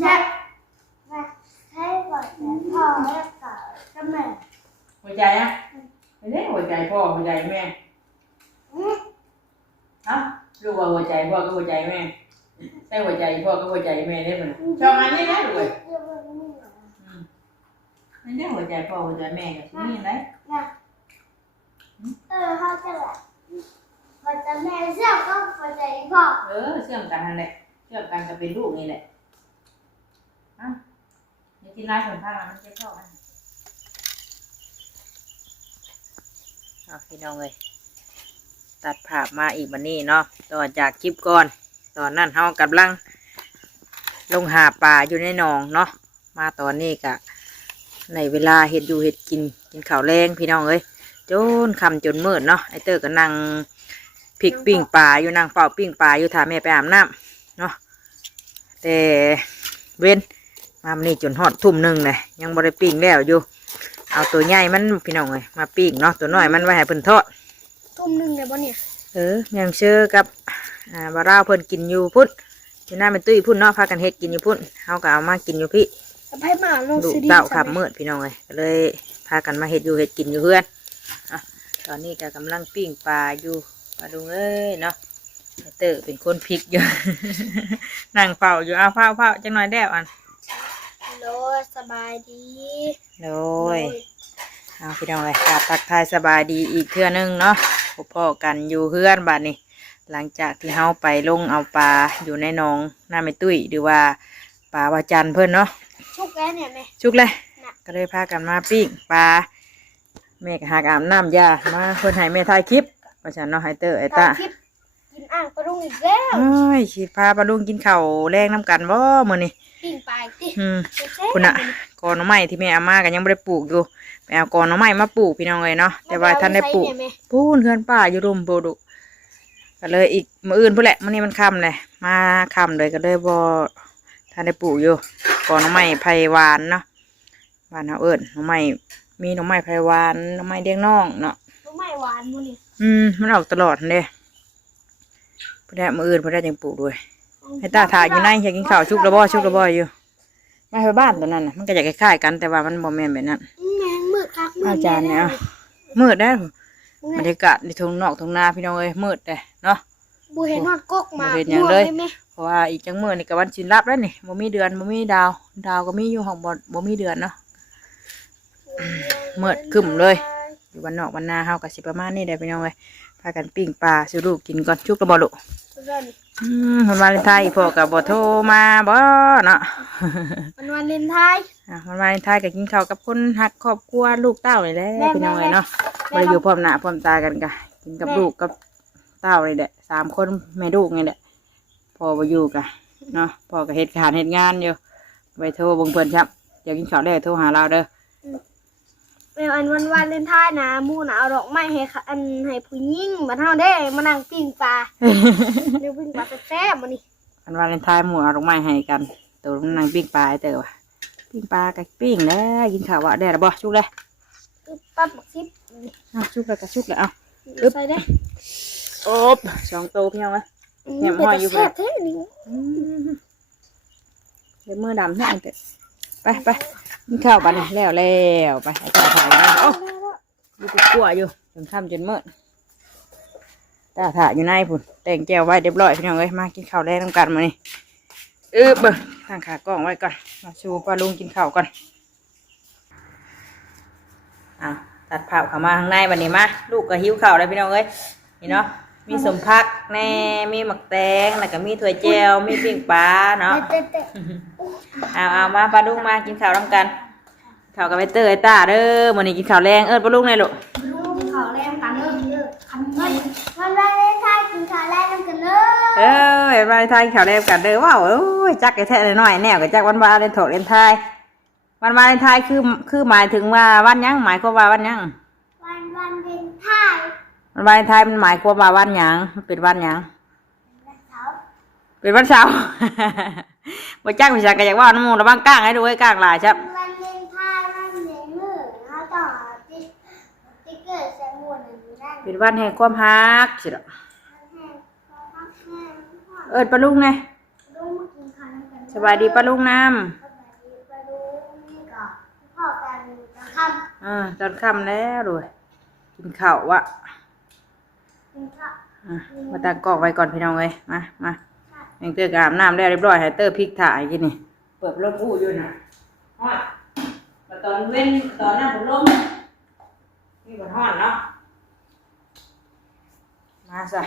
ใช่ใช่ก่อนพ่อแล้วก็แม่หัวใจอ่ะไม่ได้หัวใจพ่อหัวใจแม่ฮะรู้ว่าหัวใจพ่อก็หัวใจแม่ใช่หัวใจพ่อก็หัวใจแม่ได้ไหมชอบอันนี้นะลูกไม่ได้หัวใจพ่อหัวใจแม่กับที่นี่ไหมเขาจะแบบหัวใจแม่เชื่อมก็หัวใจพ่อเชื่อมกันนั่นแหละเชื่อมกันจะเป็นลูกนี่แหละฮะนี่ที่ร้านของข้างมันจะชอบกันพี่น้องเลยตัดภาพมาอีกวันนี้เนาะต่อจากคลิปก่อนตอนนั้นเฮากำลังลงหาปลาอยู่ในหนองเนาะมาตอนนี้กะในเวลาเห็ดอยู่เห็ดกินข้าวแรงพี่น้องเอ้ยจนค่ำจนมืดเนาะไอเตอร์ก็นั่งพริกปิ้งปลาอยู่นั่งเป่าปิ้งปลาอยู่ถามแม่ไปอาบน้ำเนาะแต่เว้นมาวันนี้จนฮอดทุ่มหนึ่งเลยยังบ่ได้ปิ้งแล้วอยู่เอาตัวใหญ่มันพี่น้องเลยมาปิ้งเนาะตัวน้อยมันไว้ให้เพิ่นทอดทุ่มหนึ่งเลยบ่เนี่ยยังเชื่อกับบาร่าเพิ่นกินอยู่พุ่นอยู่หน้าเป็นตุ้ยพุ่นเนาะพากันเฮ็ดกินอยู่พุ่นเฮาก็เอามากินอยู่พี่ให้มาลงดูเต่าขับมืดพี่น้องเลยพากันมาเฮ็ดอยู่เฮ็ดกินอยู่เพื่อนตอนนี้ก็กำลังปิ้งปลาอยู่มาดูเอ้ยเนาะเตอร์เป็นคนพริกอยู่ นั่งเฝ้าอยู่เอาเฝ้าจังหน่อยแดบอันโลสบายดีโดยเอาพี่น้องเลยทักทายสบายดีอีกเทื่อนึงเนาะพ่อกันอยู่เพื่อนบ้านนี้หลังจากที่เฮาไปลงเอาปลาอยู่ในหนองหน้าไม่ตุ้ยหรือว่าปลาวาจันเพื่อนเนาะชุกแล้วเนี่ยแม่ชุกเลยก็เลยพากันมาปิ้งปลาแม่ก็หากอาบน้ำยามาเพื่อนให้แม่ถ่ายคลิปเพราะฉันเนาะไฮเตอร์ไอตากินอ่างปลาดุงอีกแล้วขีดพาปลาดุงกินข้าวแรงน้ำกันบ่มื้อนี้ปิ้งปลาติคุณอะกอหน่อไม้ที่แม่เอามากันยังไม่ได้ปลูกอยู่ไปเอากอหน่อไม้มาปลูกพี่น้องเลยเนาะแต่ว่าท่านได้ปลูกพูนเพื่อนป้าอยู่รุมโบดุก็เลยอีกมื้ออื่นพุ่นแหละมื้อนี้มันค่ำเลยมาค่ำเลยก็เลยบ่ท่านได้ปลูกอยู่กอหน่อไม้ไผ่หวานเนาะหวานเอาหน่อไม้มีหน่อไม้ไผ่หวานหน่อไม้เลี้ยงน้องเนาะหน่อไม้หวานมื้อนี้มันออกตลอดเลยพุ่นแหละมื้ออื่นพุ่นแหละยังปลูกด้วยให้ตาถ่ายอยู่ในอยากกินข้าวชุกระบ่อยู่มาไปบ้านตัวนั้นน่ะมันก็อยากคล้ายๆกันแต่ว่ามันบ่แม่นแบบนั้นมืดคักมืดอาจารย์เนี่ยมืดได้บรรยากาศในทุ่งนอกทุ่งนาพี่น้องเอ้ยมืดเลยเนาะบ่เห็นฮอดกกมาบ่เห็นอย่างเลยเพราะว่าอีกจังมื้อนี่ก็วันสินรับแล้วนี่บ่มีเดือนบ่มีดาวก็มีอยู่ห้องบ่มีเดือนเนาะมืดครึ้มเลยอยู่วันนอกวันนาเฮาก็สิประมาณนี้ได้พี่น้องเอ้ยพากันปิ้งปลาสู่ลูกกินก่อนชุกระบ่ลูกวันวาเลนไทน์พ่อกับบ่โทรมาบ่เนาะวันวาเลนไทน์วันวาเลนไทน์ก็กินข้าวกับคนฮักครอบครัวลูกเต้าเลยแหละพี่น้องเนาะบ่ได้อยู่พร้อมหน้าพร้อมตากันกะกินกับลูกกับเต้าเลยแหละ3 คนแม่ลูกนี่แหละพ่อบ่อยู่กะเนาะพ่อก็เฮ็ดการเฮ็ดงานอยู่ไปโทรเบิ่งเพิ่นครับเดี๋ยวกินข้าวแล้วโทรหาเราเด้อวันวาเลนไทน์นะมู่น่ะเอาดอกไม้ให้ให้ผู้หญิงมาเฮาได้มานั่งปิ้งปลาเดี๋ยวปิ้งปลาแซ่บๆมื้อนี้วันวาเลนไทน์หมู่เอาดอกไม้ให้กันตัวนั่งปิ้งปลาไอ้เต๋อว่ะปิ้งปลากับปิ้งแล้วกินข้าวว่าได้แล้วบ่ชุกเลยปั๊บบักซิบชุกแล้วก็ชุกแล้วเอาใส่ได้โอ๊บ2 ตัวพี่น้องเอ้ยแหมห้อยอยู่เลยเดี๋ยวมือดำให้เต๋อไปกินข้าวบัดนี้แล้วไปไอ้ตาถ่ายนะโอ้อยู่กลัวอยู่จนค่ำจนมืดตาถ่ายอยู่ในพุ่นแต่งแก้วไว้เรียบร้อยพี่น้องเอ้ยมากินข้าวแรงน้ำกันมานี่เบิ่งทางขากล้องไว้ก่อนมาชูปลาลุงกินข้าวก่อนตัดเผาเข้ามาข้างในวันนี้มาลูกก็หิวข้าวเลยพี่น้องเอ้ยนี่เนาะมีสมพักแน่มีหมักแตงแล้วก็มีถั่วแจวมีปิ้งปลาเนาะเอามาปลาลุงมากินข้าวร่วมกันข้าวกับไอเตอร์ไอตาเด้อมื้อนี้กินข้าวแรงปลาลุงไงลูกข้าวแรงกันเด้อวันวาเลนไทน์กินข้าวแรงกันเด้อวันวาเลนไทน์กินข้าวแรงกันเด้อว้าวจักไอ้แท้น้อยแนวก็จักวันวาเลนไทน์วันวาเลนไทน์คือหมายถึงว่าวันยังหมายความว่าวันยังวันวาเลนไทน์วันวาเลนไทน์มันหมายความว่าวันยังเป็นวันยังเป็นวันเสาร์บ่จักพี่ชายก็อยากว่าน้ำมูกระวังก้างให้ดูให้ก้างหลายครับวันเลนไทน์วันเหนื่อยมือเขาต่อติ๊กเกอร์ใส่หมวกนั่นเป็นวันแห่งความฮักสิล่ะปลาลุงไงลุงมากินข้าวแ สบายดีป้าลุงน้ สบายดีปะลุงนี่ก็พ่อกันกลางค่ ำตอนค่ำแล้วด้วยกินข้าววะ ำกินข้าว มาตั้งกล้องไว้ก่อนพี่น้องเลยมาแม่งเตอร์กอาบน้ำแล้วเรียบร้อยให้เตอร์พริกถ่ายกินนี่เปิดลมอู้อยู่น่ะฮ้อนมาตอนเว้นตอนนั้นผมลมนี่บนห้อนเนาะมาใส่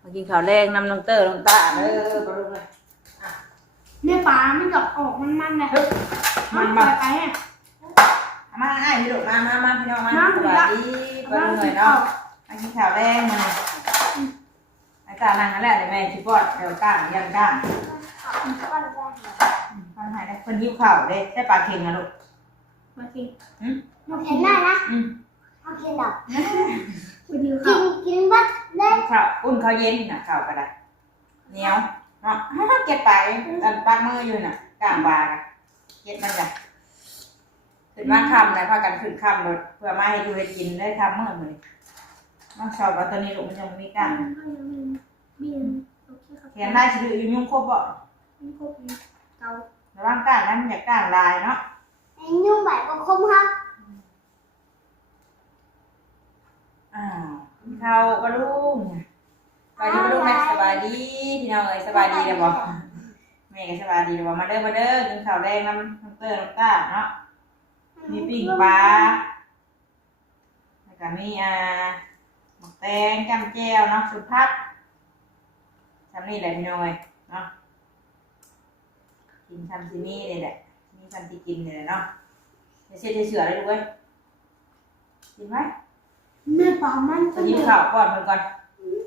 มากินข้าวแรงน้ำน้องเตอร์น้องตาเด้อป้าลุงเลย เนี่ยปลามันกับออกมันๆเลย มัน ป มา ล่อยไปอ่ะ มาง่ายพี่ลูกมาพี่น้องมา น้ำ สวัสดีป้าลุงเลยเนาะมากินข้าวแรงมาอาจารย์นั่งนั่นแหละเลยแม่ชิปอดเดี๋ยวก้างยังก้างฟันหายได้เพิ่นหิวข้าวเด้ได้ปลาเค็งนะลูก มากิน อืม มากินได้นะ อืม มากินดอกไปดูข้าวกินบัดได้ ข้าวอุ่นข้าวเย็นน่ะข้าวก็ได้เหนียวเนาะเก็บไปอันปักมืออยู่น่ะกลางบาน่ะเก็บมันจ้ะขึ้นมาค่ำแล้วพากันขึ้นค่ำรถเพื่อมาให้ดูให้กินได้ค่ำมื้อมื้อนี้น้องชอบว่าตอนนี้ลูกมันยังบ่มีกลาง เบียนโอเคครับ เขียนได้สิอยู่ยุ่งครบบ่ นี่ครบเกา ระวังกลางนั้นมันอยากกลางลายเนาะ ไอ้ยุ่งใบก็คมครับ อ้าวกินข้าวปลาลุงสบายดีปลาลุงไหมสบายดีพี่น้องเอ้ยสบายดีเด้อบ่แม่ก็สบายดีเด้อบ่มาเด้อกินข้าวแรงน้ำเตอร์น้ำตาเนาะมีปิ้งปลาแล้วก็มีหมกแตงจ้ำแจ่วเนาะสุดพักทำนี่แหละพี่น้องเอ้ยเนาะกินทำที่นี่เลยแหละนี่ทำที่กินเลยเนาะจะเชื่อได้ดูเว้ยกินไหม เนื้อปลามัน จะกินข้าวก่อนเพิ่นก่อน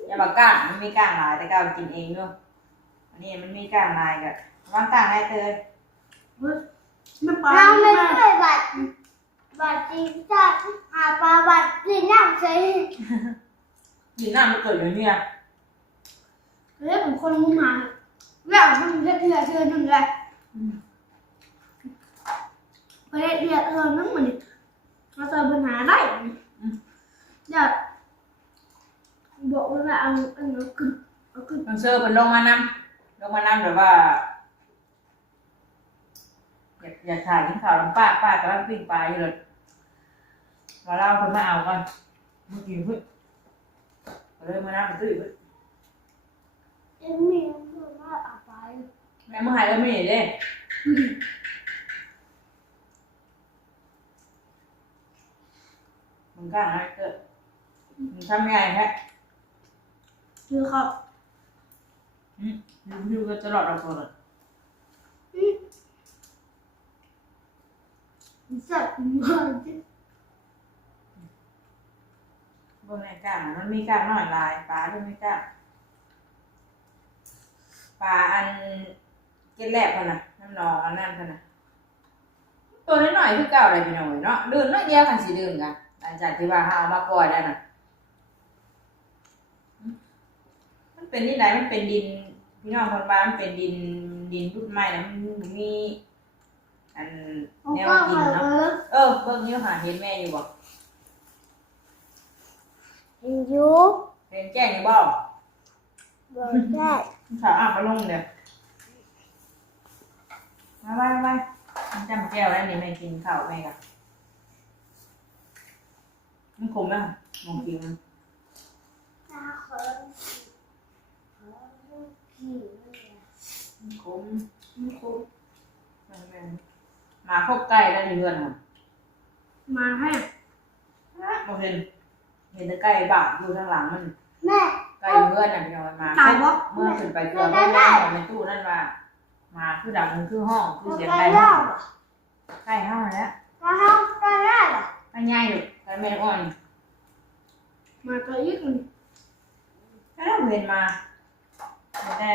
อย่าบอกก้างมันมีก้างหลายแต่ก้าวกินเองเนาะอันนี้มันมีก้างหลายก็วางก้างให้เตย เนื้อปลาเราไม่เคยบัดจริงจังหาปลาบัดกินน้ำใช่ กินน้ำมันเกิดอย่างเนี้ย เรื่องของคนมุ่งมาแล้วมันเชื่อหนึ่งเลยประเด็นเดียวนั่นเหมือนเราเจอปัญหาได้เดี๋ยวบอกว่าเอาขึ้น น้องเซอร์เป็นลงมานำแบบว่าอยากถ่ายกินข้าวน้ำป้ากำลังปิ้งปลาอยู่เลยมาเล่าคนมาเอาก่อนเมื่อกี้เพิ่งเลยมานั่งตื้อเพิ่ง เอ็มมี่คือว่าเอาไป แม่เมื่อหายแล้วไม่เห็นเด้มึงกล้าให้เกิดมึงทำยังไงแฮะ คือเขา ดูก็ตลอดเราตัวเลย สัตว์มันจะ บนในกล้างมันมีกล้างน้อยลายปลาด้วยไม่กล้างปลาอันเก็ดแรกคนน่ะน้ำนองอันนั้นคนน่ะตัวน้อยๆคือเก่าอะไรพี่น้องเนาะเดินน้อยเดียวกันสิเดินกันหลังจากที่ว่าเอามาปล่อยได้น่ะมันเป็นที่ไหนมันเป็นดินพี่น้องคนบ้านมันเป็นดินพุดไม้นะมันมีอันแนวกินเนาะเบิ่งอยู่หาเห็นแม่อยู่บ่ ยู เป็นแจ้งอยู่บ่ บอกได้ ข่าวอ่ะมาลงเดี๋ยวมามันจำแก้วแล้วนี่แม่กินข้าวแม่กะมันขมไหมมองกินมัน ตาคนผี ขมแม่มาครบใกล้แล้วนี่เพื่อนค่ะ มาให้ บ่เห็นแต่ใกล้บ้านอยู่ทางหลังมัน แม่ ใกล้เพื่อนน่ะพี่น้องมา ตายบ่ เมื่อขึ้นไปเกลือเมื่อแม่ของในตู้นั่นว่ามาคือดังคือห้องคือเสียง ใกล้ ใกล้ห้ แล้ อ ว งใกล้ห้องแล้ว ใกล้แล้วใกล้แล้ว ใกล้ง่ายอยู่ใกล้แม่อ่อน มาตัวอีกคน แล้วเห็นมาแต่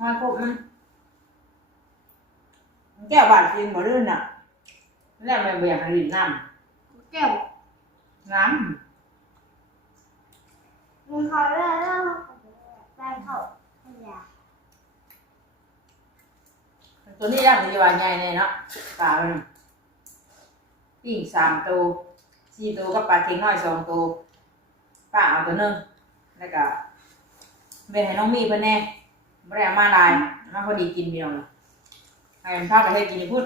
มาครบมันแก้วบาดจริงบ่ลื่นอ่ะแล้วแม่เบียร์ให้ดินน้ แก้ว ำน้ มันคอยแล้วไปเข้าขยะ ำตัวนี้ยากจะว่าใหญ่เลยเนาะปลามันปิ้ง3 ตัว 4 ตัวกับปลาเค็งน้อย2 ตัวป้าเอาตัวนึงแล้วก็เป็นให้น้องมีเพิ่นแน่บ่ได้เอามาหลาย มาพอดีกินพี่น้องให้มันพาไปให้กินพูด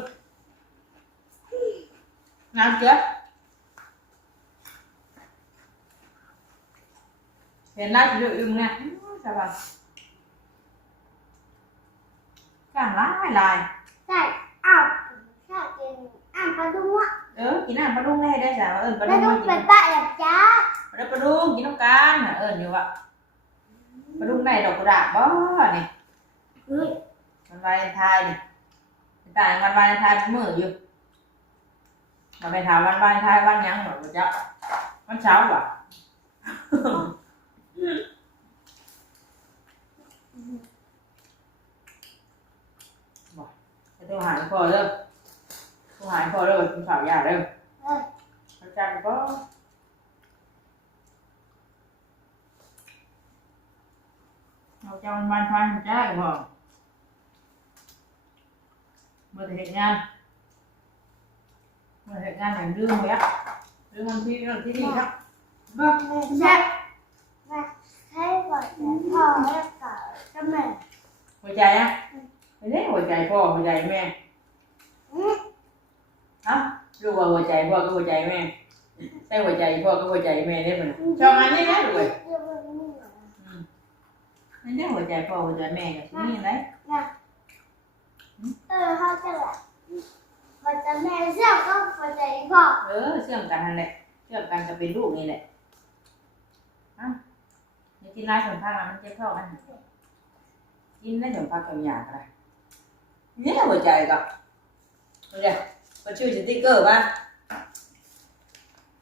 น้ำเจือเห็นหน้าจะอึ้งเนี่ยสบายกล้างลาย ใช่อ้าวชอบกินปลาดุกอ่ะ กินน้ำปลาดุกแน่ได้จ้ะป ป ลา ลา ดุ ดุ ก ก กิ เป็น นปลาแบบจ้า ปลาดุกกินน้ำกันอยู่วะปลาดุกในดอกกุหลาบบ่นี่ เฮ้ย มันวาเลนไทน์นี่แต่มันวาเลนไทน์เป็นมื้ออยู่มาไปถามวันวาเลนไทน์วันยังหรอจ๊ะวันเช้าว่ะบอกจะต้องหาพ่อเด้อต้องหาพ่อเด้อคุณสาวยาเด้อ เอ้ย วันจันทร์ก็เราจะวันวาเลนไทน์มันจ้าหรือเปล่าเมื่อเหตุงานอย่างดื้อหมดอ่ะดื้อมันที่นี่ครับ บอกเลยแซ่บให้ก่อนแต่พ่อแล้วก็แม่ หัวใจอ่ะไม่ใช่หัวใจพ่อหัวใจแม่ฮะรู้ว่าหัวใจพ่อก็หัวใจแม่ใช่หัวใจพ่อก็หัวใจแม่ได้เหมือนชอบงานนี้นะด้วยไม่ใช่หัวใจพ่อหัวใจแม่กับที่นี่ไร เขาจะแบบพอจะแม่เชื่อก็พอใจพ่อ เชื่อมกันนั่นแหละเชื่อมกันจะเป็นลูกนี่แหละอ่ะอย่ากินร้ายสมภาพมันจะเข้ากันกินได้สมภาพกับหยาอะไรนี่หัวใจกับเดี๋ยวมันชื่อสติ๊กเกอร์ป่ะ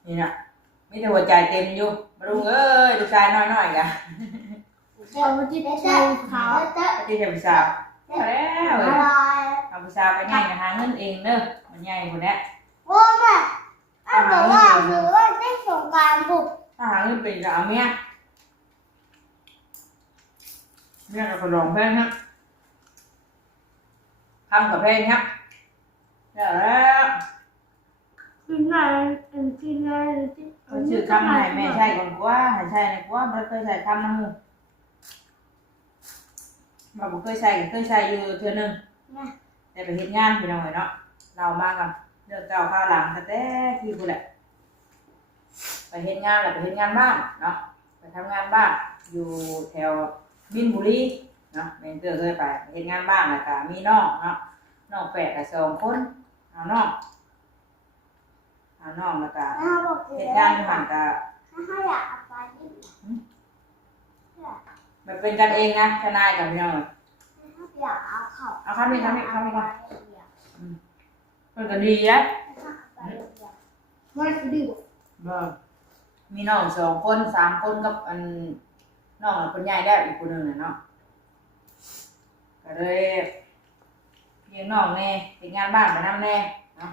นี่นะมีแต่หัวใจเต็มอยู่มาดูเอ้ยลูกชายน้อยๆกัน เอาที่ได้เขาจะ ที่จะไปสาวแล้ว อะไร เอาไปสาวไปง่ายกันหาเงินเองเด้อมันใหญ่คนนี้ โอ้แม่บอกว่าหรือว่าได้สงการบุก ถ้าหาเงินเป็นจะเอาเมียเราก็ลองเพลงฮะทำกับเพลงครับแล้ว กินอะไรกินอะไร มันชื่อคำไหนแม่ใช่ก่อนกว่าให้ใช่ในกว่าไม่เคยใส่คำน้ำมูกมาบอกเคยใส่อยู่เทื่อนึงแต่ไปเฮ็ดงานพี่น้องเนาะเรามากันเลือกเจ้าข้าวหลังแต่ที่กูแหละไปเฮ็ดงานแหละไปเฮ็ดงานบ้านเนาะไปทำงานบ้านอยู่แถวมินบุรีเนาะแม่เตือเคยไปเฮ็ดงานบ้านแล้วก็มีน้องเนาะน้องแฝดกับ2 คนเอาน้องแล้วก็เฮ็ดงานอยู่ห่างกับ ถ้าอยากไปที่ มันเป็นกันเองนะทนายกับพี่น้อง อยากเอาเขา เอาข้ามไปก่อนเพิ่นก็ดีอ่ะ ไม่คือดี บ่มีน้อง2 คน3 คนกับอันน้องคนใหญ่แล้วอีกคนนึงน่ะเนาะก็เลยเลี้ยงน้องแน่เป็นงานบ้านไปนำแน่เนาะ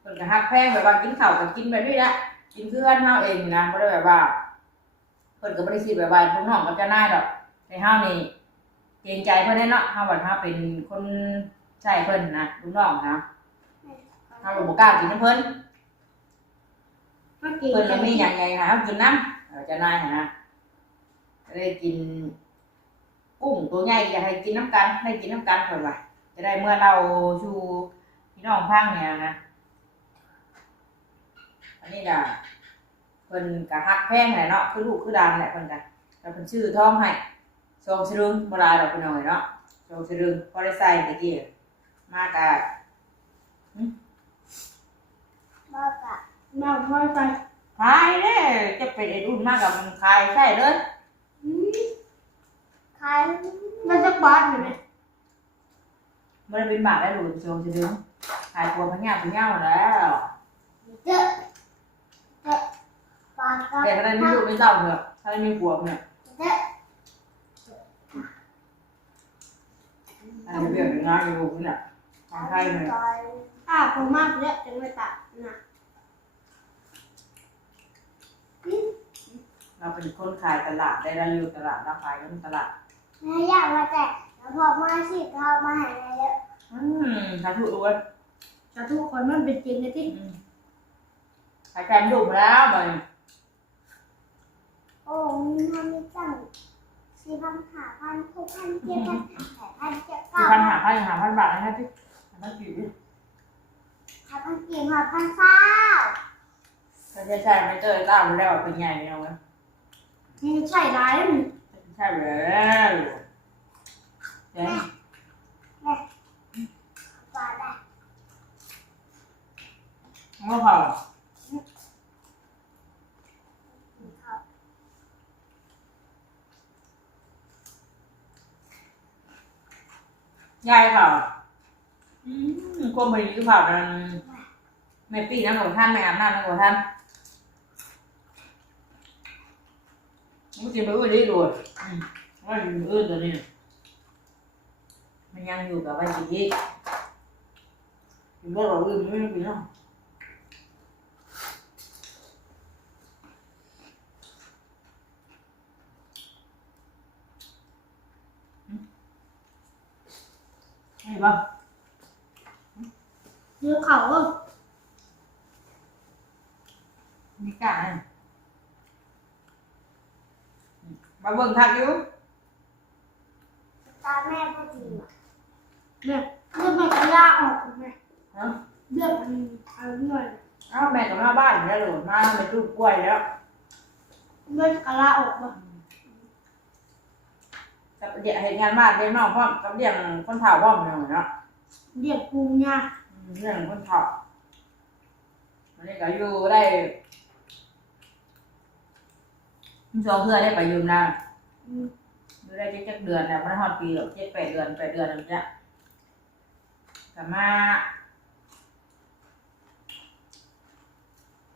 เพิ่นก็ฮักแพงแบบว่ากินข้าวก็กินแบบนี้แหละกินเพื่อนเฮาเองนะบ่ได้แบบว่าเพิ่นก็บ่ได้คิดแบบว่าพวกน้องกับเจ้านายดอกแต่เฮานี่เกรงใจเพิ่นได้เนาะเฮาว่าเฮาเป็นคนใช้เพิ่นนะลูกน้องนะเฮาบ่กล้ากินน้ำเพิ่นเพิ่นยังมีหยังไงหากินน้ำเจ้านายนะก็เลยกินกุ้งตัวใหญ่อยากให้กินน้ำกันได้กินน้ำกันเพิ่นว่าจะได้เมื่อเราชูพี่น้องพังเนี่ยนะอันนี้ก็เพิ่นก็ฮักแพงแหละเนาะคือลูกคือหลานแหละเพิ่นก็แล้วเพิ่นชื่อทองให้2 สลึงบ่หลายดอกพี่น้อยเนาะ2 สลึงพอได้ใส่ตะกี้มาก็ บอกอะบอกว่าไป ขายเด้จะเป็นไอ้รุ่นมากกับมันขายใช่เลย ขายมันจะบาทอยู่ไหม มันเป็นบาทได้หรือ2 สลึงขายตัวพันเงาแล้ว เจ๊ปลา แต่ถ้าได้มีลูกไม่เต้าเถอะถ้าได้มีผัวเนี่ย เจ๊ อันนี้เรียกงานอยู่นี่แหละทางไทยเนี่ย ผมมากเลยจังเลยตัดนะ เราเป็นคนขายตลาดได้เราอยู่ตลาดเราขายกันตลาด นายอยากมาแต่แล้วพอมาสิเขามาหานายแล้ว ขายถูกด้วย แต่ทุกคนมันเป็นจริงนะที่ ขายแฟนดุมาแล้วบ่อย โอ้มีมันมีตั้ง 4,000 5,000 6,000 7,000 8,000 4,000 5,000 5,000 บาทนะพี่5,000กี่ 5,000 กี่5,000 เศร้า ถ้าใช่ไม่เจอตามแล้วเป็นไงเนี่ยนะ นี่ใช่ร้ายมั้ย ใช่แล้วเดี๋ยว แม่ปลาได้ ก็พอยายค่ะcô mình cứ bảo là mẹ tì nó ngồi than mẹ ăn nó ngồi than nó chỉ mới đi rồi nó ươn rồi nè mình ăn nhiều cả vài gì mình bắt đầu ươn mới bị nó hay không Đưa khẩu không? Đi cả này bà vâng thật chứ Ta mẹ có gì mà nè, đưa mẹ cái la ọt của mẹ hả? Đưa người Mẹ có ma ba ra rồi ma mẹ cứ quay đó đưa cái la ọt mà tập điện hệ ngàn bạc cái nó không tập điện con thảo bom rồi đó Điện cùng nha điện con thảo đây cả vô đây cho thưa đây phải dùng nào vô đây chắc đường là nó hoàn kỳ được chết 8 đường rồi nhá cả ma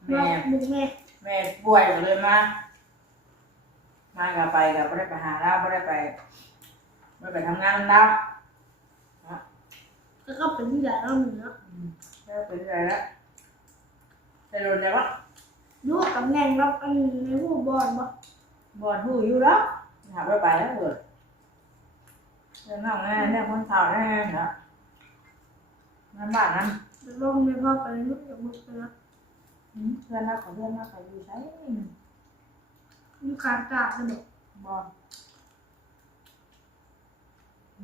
mẹป่วยเลยมากับไปกับไม่ได้ไปหาเราไม่ได้ไปทำงานเรา Cái góc tính giải đó mình đó แล้วเป็นไรแล้วจะโดนอะไรวะ Đứa cầm ngang đó ăn nếu mà bòn mà บอลหูอยู่แล้วหาไปแล้วเลยเรื่องของเนี่ยคนเฒ่าเนี่ยนะงานบ้านนั้น Được không nên hoa cái nước được một cái đó เพื่อนรักของเพื่อนรักเขาอยู่ใช้ Nó khám trả cho được บ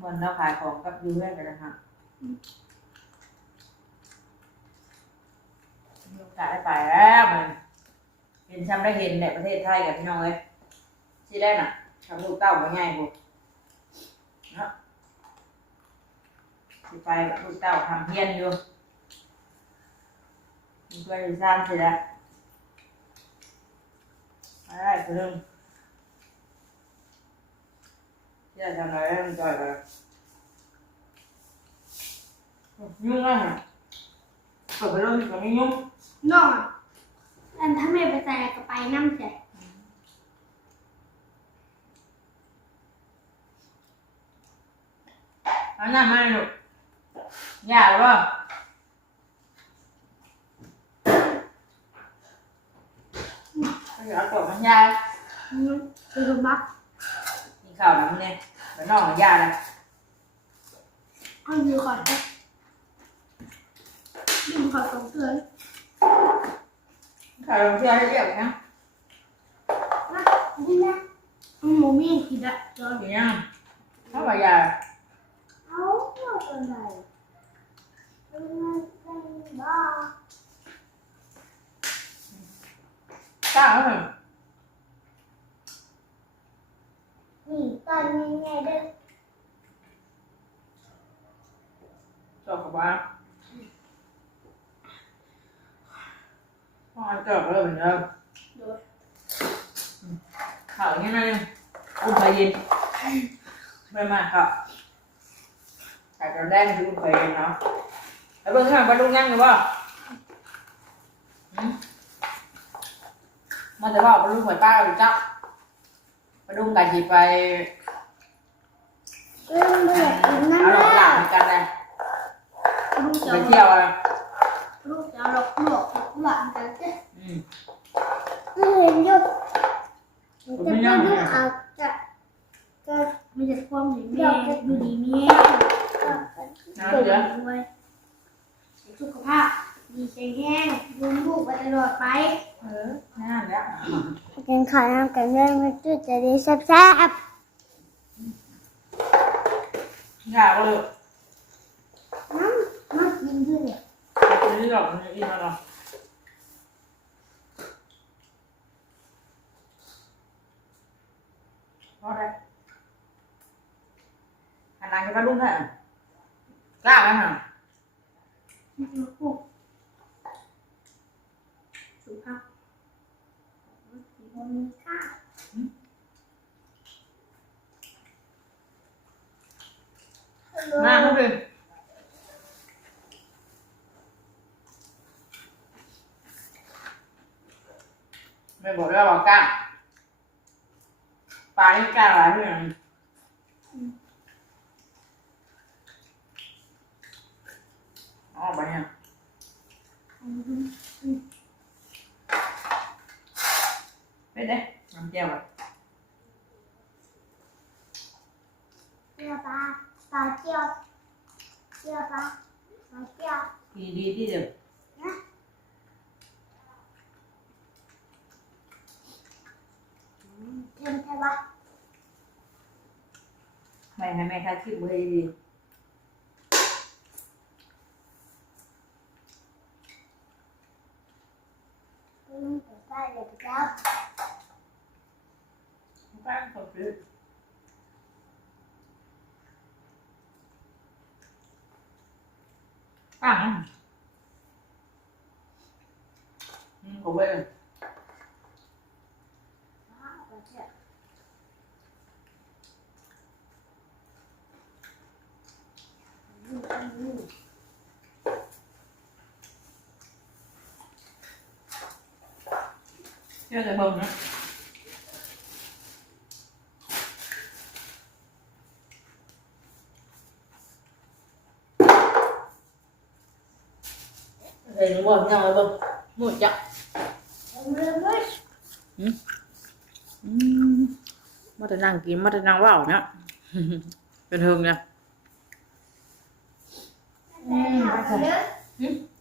อลเราขายของกับยูเว่กันนะฮะมีโอกาสได้ไปแล้วมันเห็นช้ำได้เห็นในประเทศไทยกับพี่น้องเลยที่แรกน่ะทำลูกเต้ามาง่ายพวกเนาะที่ไปกับลูกเต้าทำเพี้ยนอยู่มีเพื่อนอยู่ซ้ำสิแล้วอะไรคือเรื่องที่จะทำอะไรมันจ่อยไปยุ่งมากอ่ะเปิดไปเรื่องนี้ก็ไม่ยุ่ง Ngon à Anh thấy mẹ phải xài cái bài 5 chạy เอาหน้ามาลูกอย่าหรือเปล่าเดี๋ยวเอาตัวมันยา Từ hôm bắc มีข่าวนะมึงเนี่ยไปนอกยาเลย Con gì khỏi đấy Đừng khỏi sống tươi ข่าวลงเชื่อให้เรียกนะ Đi ra Bố miên thì đã rồi ทีนี้ถ้าว่ายา Áo rồi này Ba กล้าเหรอ Nghỉ tuần ngày được จบกับว่าพ่อเกิดเลยเหมือนเดิม Rồi ข่าวอย่างนี้นะอุ่นไฟเย็นไม่มากครับแต่ตอนแรกมันคืออุ่นไฟเย็นเนาะแล้วเบื้องข้างไปลุงยังหรือเปล่ามันจะบอกไปลุงหวยป้าหรือเจ้าไปลุงกันจีไป Em bây giờ tính เอา năm หลอกหลาน á กันเลย Lúc ไป cháu เที่ยวเลย Lúc cháu lọc loạn cái chứ อืม Hình như Cũng với nhau hả? Bây giờ con thì nghe Đưa đi nghe น้ำเยอะ ด้วยสุขภาพดีใจแห้งรุมลูกไปตลอดไป น่าแล้ว กินข้าวน้ำกันเรื่องมันจะได้แซ่บ อยากเลย น้ำกินด้วยเนี่ย ตัวนี้หรอกมันอีกแล้วเนาะพอได้หันหลังจะมาลุ้งแค่กล้าไหมฮะ สุภาพมันมีค่า มาเข้าไปไม่บอกแล้วบอกกล้าปลาที่กล้าอะไรที่ไหนอ๋อไปเนี่ยไปเด้น้ำเจียวอ่ะ เจียวปลาปลาเจียวเจียวปลาปลาเจียว ดีดีที่เดิม นะเค็มใช่ปะ ไม่ให้แม่ทาชิมเลยดี แต่ใส่เลยจ้า แป้งสดชื่นอ่ะผมไปเลย เชื่อใจเบิ่งนะเห็นบ่ยังไงบ่หมดจ้ะมาแต่นั่งกินมาแต่นั่งว่าวเนี่ยเป็นเทิงเนี่ย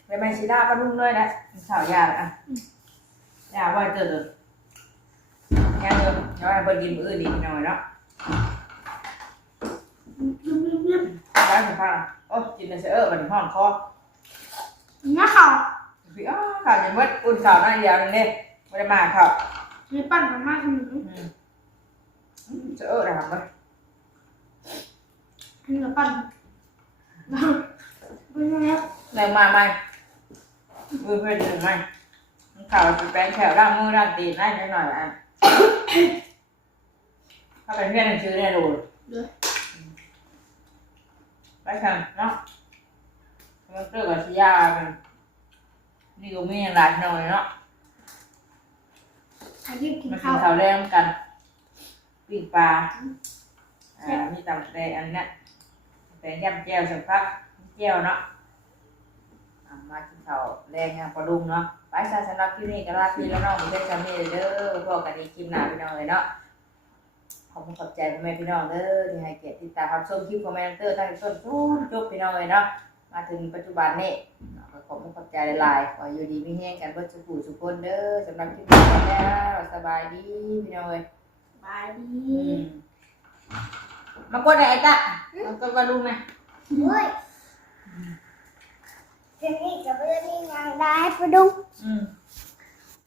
ไปไม่ชีดาปลาดุงเลยนะสาวยาอ่ะยาว่าเจอเลยยาเดิมยาว่าเปิดกินมื้ออื่นอีกหน่อยเนาะร้านของป้าโอ้กินในเสือบันห้องคอ น้าเขา พี่อ้าข่าวยังเบิดอุ่นข่าวหน้าเดียวนึงเนี่ยไม่ได้มาข่าว มีปั้นมากขนาดนี้ เสือนะครับเว้ย นี่ก็ปั้นเป็นยังไง แรงมาไหมมือเพื่อนหนึ่งไหมข่าวเป็นแปลงแถวร่างมือร่างตีนได้นิดหน่อยอ่ะถ้าเป็นเพื่อนหนังสือเนี่ยดูไปกันเนาะมันเกิดกับชิยากันนี่ก็มีหลายหน่อยเนาะ อายุกิน มากิ ข้าน ว ข้าวแรงกันปิ้งปลามีตำแตงอันนี้แตงยำแจ่วสักพักแจ่วเนาะมากินข้าวแรงงานปลาดุงเนาะไปซะสำหรับที่นี่ก็ลาพี่แล้วน้องมีเพื่อนจำนี่เด้อพวกกันอีกคลิปหน้าพี่น้องเลยเนาะขอบคุณขอบใจพ่อแม่พี่น้องเด้อที่ให้เกียรติติดตามรับชมคลิปคอมเมนเตอร์ตั้งแต่ต้นจบพี่น้องเลยเนาะมาถึงปัจจุบันนี้ขอบคุณขอบใจหลายๆขออยู่ดีไม่แห้งกันเพื่อสุขุสุขคนเด้อสำหรับคลิปนี้แล้วสบายดีพี่น้องเลย บายดี มากดไอ้ตะมากดปลาดุงนะ เฮ้ยเดี๋ยวนี้กับเรื่องนี้งานได้ให้ไปดู อืม